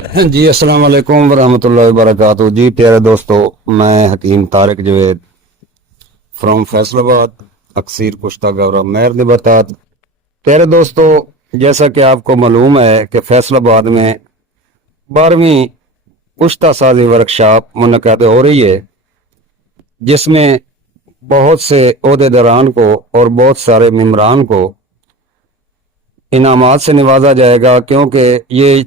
جی السلام علیکم ورحمۃ اللہ وبرکاتہ۔ جی پیارے دوستو، میں حکیم طارق جوید فرام فیصل آباد، اکثیر کشتہ گورا مہر نباتات۔ پیارے دوستو، جیسا کہ آپ کو معلوم ہے کہ فیصل آباد میں 12ویں کشتہ سازی ورکشاپ منعقد ہو رہی ہے، جس میں بہت سے عہدیداران کو اور بہت سارے ممبران کو انعامات سے نوازا جائے گا، کیونکہ یہ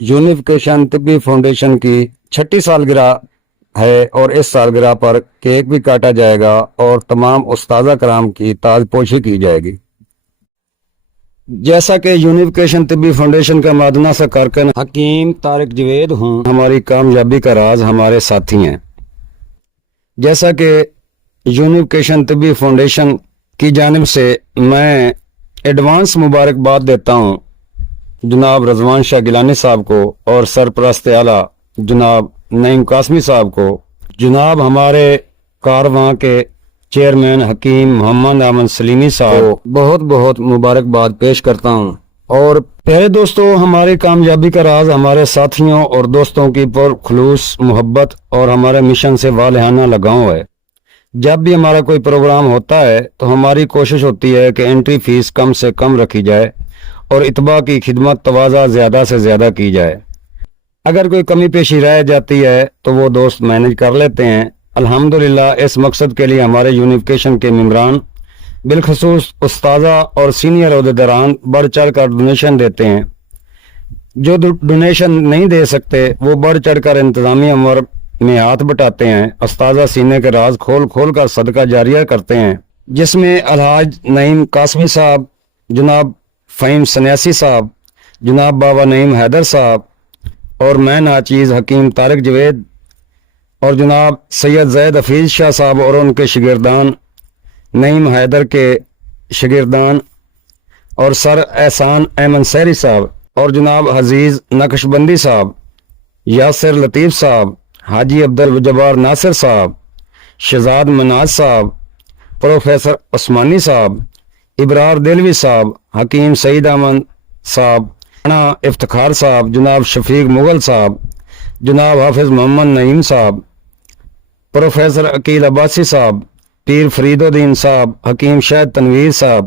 یونیفیکیشن طبی فاؤنڈیشن کی 6ٹی سالگرہ ہے اور اس سالگرہ پر کیک بھی کاٹا جائے گا اور تمام استاذہ کرام کی تاج پوشی کی جائے گی۔ جیسا کہ یونیفیکیشن طبی فاؤنڈیشن کا مادنہ سا کارکن حکیم طارق جوید ہوں، ہماری کامیابی کا راز ہمارے ساتھی ہیں۔ جیسا کہ یونیفیکیشن طبی فاؤنڈیشن کی جانب سے میں ایڈوانس مبارکباد دیتا ہوں جناب رضوان شاہ گیلانی صاحب کو اور سرپرست اعلیٰ جناب نعیم قاسمی صاحب کو، جناب ہمارے کارواں کے چیئرمین حکیم محمد احمد سلیمی صاحب کو بہت بہت مبارکباد پیش کرتا ہوں۔ اور پیارے دوستو، ہماری کامیابی کا راز ہمارے ساتھیوں اور دوستوں کی پرخلوص محبت اور ہمارے مشن سے والہانہ لگاؤ ہے۔ جب بھی ہمارا کوئی پروگرام ہوتا ہے تو ہماری کوشش ہوتی ہے کہ انٹری فیس کم سے کم رکھی جائے اور اتباع کی خدمت تواضع زیادہ سے زیادہ کی جائے۔ اگر کوئی کمی پیشی رہ جاتی ہے تو وہ دوست مینج کر لیتے ہیں۔ الحمدللہ اس مقصد کے لیے ہمارے یونیفیکیشن کے ممبران، بالخصوص استاذہ اور سینئر عہدیداران بڑھ چڑھ کر ڈونیشن دیتے ہیں۔ جو ڈونیشن نہیں دے سکتے وہ بڑھ چڑھ کر انتظامی امور میں ہاتھ بٹاتے ہیں۔ استاذہ سینے کے راز کھول کھول کر صدقہ جاریہ کرتے ہیں، جس میں الحاج نعیم قاسمی صاحب، جناب فہیم سنیاسی صاحب، جناب بابا نعیم حیدر صاحب اور میں ناچیز حکیم طارق جوید اور جناب سید زید حفیظ شاہ صاحب اور ان کے شاگردان، نعیم حیدر کے شاگردان اور سر احسان احمد سحری صاحب اور جناب عزیز نقش بندی صاحب، یاسر لطیف صاحب، حاجی عبدالجبار ناصر صاحب، شہزاد مناز صاحب، پروفیسر عثمانی صاحب، ابرار دلوی صاحب، حکیم سعید احمد صاحب، رانا افتخار صاحب، جناب شفیق مغل صاحب، جناب حافظ محمد نعیم صاحب، پروفیسر عقیل عباسی صاحب، پیر فرید الدین صاحب، حکیم شاہد تنویر صاحب،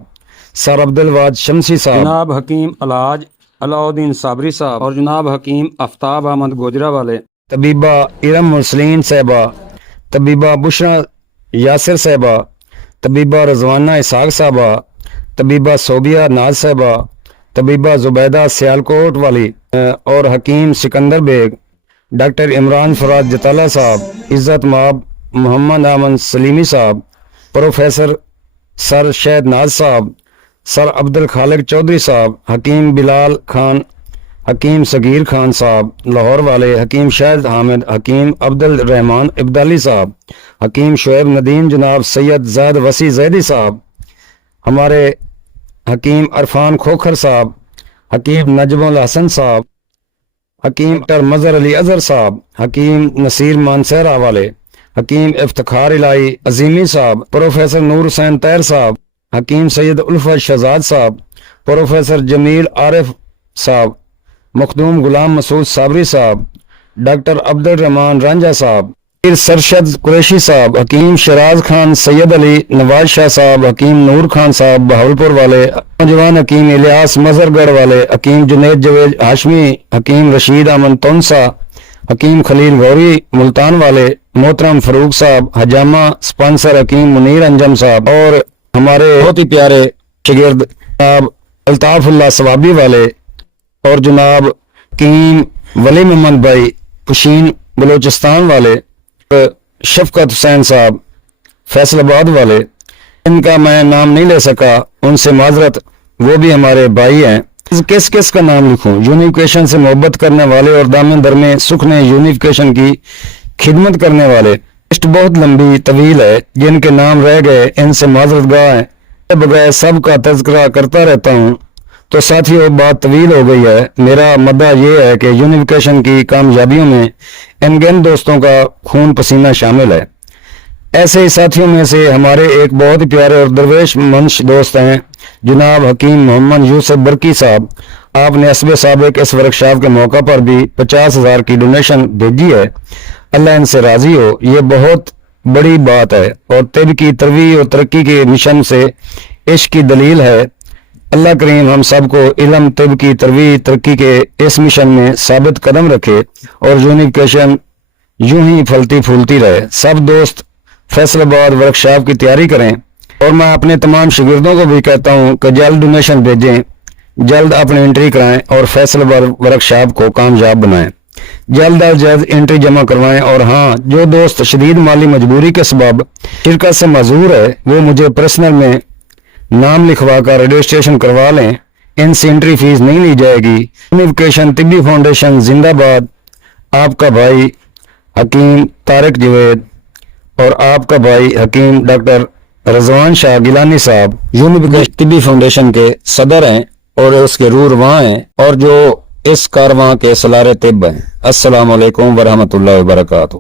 سر عبدالواد شمسی صاحب، جناب حکیم الحاج علاء الدین صابری صاحب اور جناب حکیم آفتاب احمد گوجرہ والے، طبیبہ ارم مرسلین صاحبہ، طبیبہ بشرا یاسر صاحبہ، طبیبہ رضوانہ اسحاق صاحبہ، طبیبہ صوبیہ ناز صاحبہ، طبیبہ زبیدہ سیالکوٹ والی اور حکیم سکندر بیگ، ڈاکٹر عمران فراد جتالہ صاحب، عزت مآب محمد احمد سلیمی صاحب، پروفیسر سر شہد ناز صاحب، سر عبد الخالق چودھری صاحب، حکیم بلال خان، حکیم صغیر خان صاحب لاہور والے، حکیم شاہد حامد، حکیم عبد الرحمان ابدالی صاحب، حکیم شعیب ندیم، جناب سید زید وسیع زیدی صاحب، ہمارے حکیم عرفان کھوکھر صاحب، حکیم نجم الحسن صاحب، حکیم ڈاکٹر مظہر علی اظہر صاحب، حکیم نصیر مانسہرہ والے، حکیم افتخار الہی عظیمی صاحب، پروفیسر نور حسین طاہر صاحب، حکیم سید الفت شہزاد صاحب، پروفیسر جمیل عارف صاحب، مخدوم غلام مسعود صابری صاحب، ڈاکٹر عبد الرحمان رانجھا صاحب، پیر سرشد قریشی صاحب، حکیم شراز خان سید علی نواز شاہ صاحب، حکیم نور خان صاحب بہاولپور والے، نوجوان حکیم الیاس مظہر گڑھ والے، حکیم جنید جوید ہاشمی، حکیم رشید احمد تونسا، حکیم خلیل غوری ملتان والے، محترم فاروق صاحب حجامہ، سپانسر حکیم منیر انجم صاحب اور ہمارے بہت ہی پیارے شاگرد جناب الطاف اللہ ثوابی والے اور جناب حکیم ولی محمد بھائی پشین بلوچستان والے، شفقت حسین صاحب فیصل آباد والے، ان کا میں نام نہیں لے سکا، ان سے معذرت، وہ بھی ہمارے بھائی ہیں۔ کس کس کا نام لکھوں؟ یونیفیکیشن سے محبت کرنے والے اور دامن در میں سکھنے یونیفیکیشن کی خدمت کرنے والے، لسٹ بہت لمبی طویل ہے، جن کے نام رہ گئے ان سے معذرت گواہ ہیں۔ بغیر سب کا تذکرہ کرتا رہتا ہوں تو ساتھیوں بات طویل ہو گئی ہے۔ میرا مدعا یہ ہے کہ یونیفیکیشن کی کامیابیوں میں ان گن دوستوں کا خون پسینہ شامل ہے۔ ایسے ہی ساتھیوں میں سے ہمارے ایک بہت ہی پیارے اور درویش منش دوست ہیں جناب حکیم محمد یوسف برکی صاحب، آپ نے اسب سابق اس ورکشاپ کے موقع پر بھی 50,000 کی ڈونیشن بھیجی ہے، اللہ ان سے راضی ہو۔ یہ بہت بڑی بات ہے اور طب کی ترویج اور ترقی کے مشن سے عشق کی دلیل ہے۔ اللہ کریم ہم سب کو علم، طب کی ترویج ترقی کے اس مشن میں ثابت قدم رکھے اور یونیفیکیشن یوں ہی پھلتی پھولتی رہے۔ سب دوست فیصل آباد ورکشاپ کی تیاری کریں اور میں اپنے تمام شاگردوں کو بھی کہتا ہوں کہ جلد ڈونیشن بھیجیں، جلد اپنی انٹری کرائیں اور فیصل آباد ورکشاپ کو کامیاب بنائیں۔ جلد از جلد انٹری جمع کروائیں، اور ہاں، جو دوست شدید مالی مجبوری کے سبب شرکت سے معذور ہے وہ مجھے پرسنل میں نام لکھوا کر رجسٹریشن کروا لیں، ان سے انٹری فیس نہیں لی جائے گی۔ یونیفیکیشن طبی فاؤنڈیشن زندہ باد۔ آپ کا بھائی حکیم طارق جوید اور آپ کا بھائی حکیم ڈاکٹر رضوان شاہ گیلانی صاحب یونیفیکیشن طبی فاؤنڈیشن کے صدر ہیں اور اس کے رہنما ہیں اور جو اس کارواں کے سالار طب ہیں۔ السلام علیکم ورحمۃ اللہ وبرکاتہ۔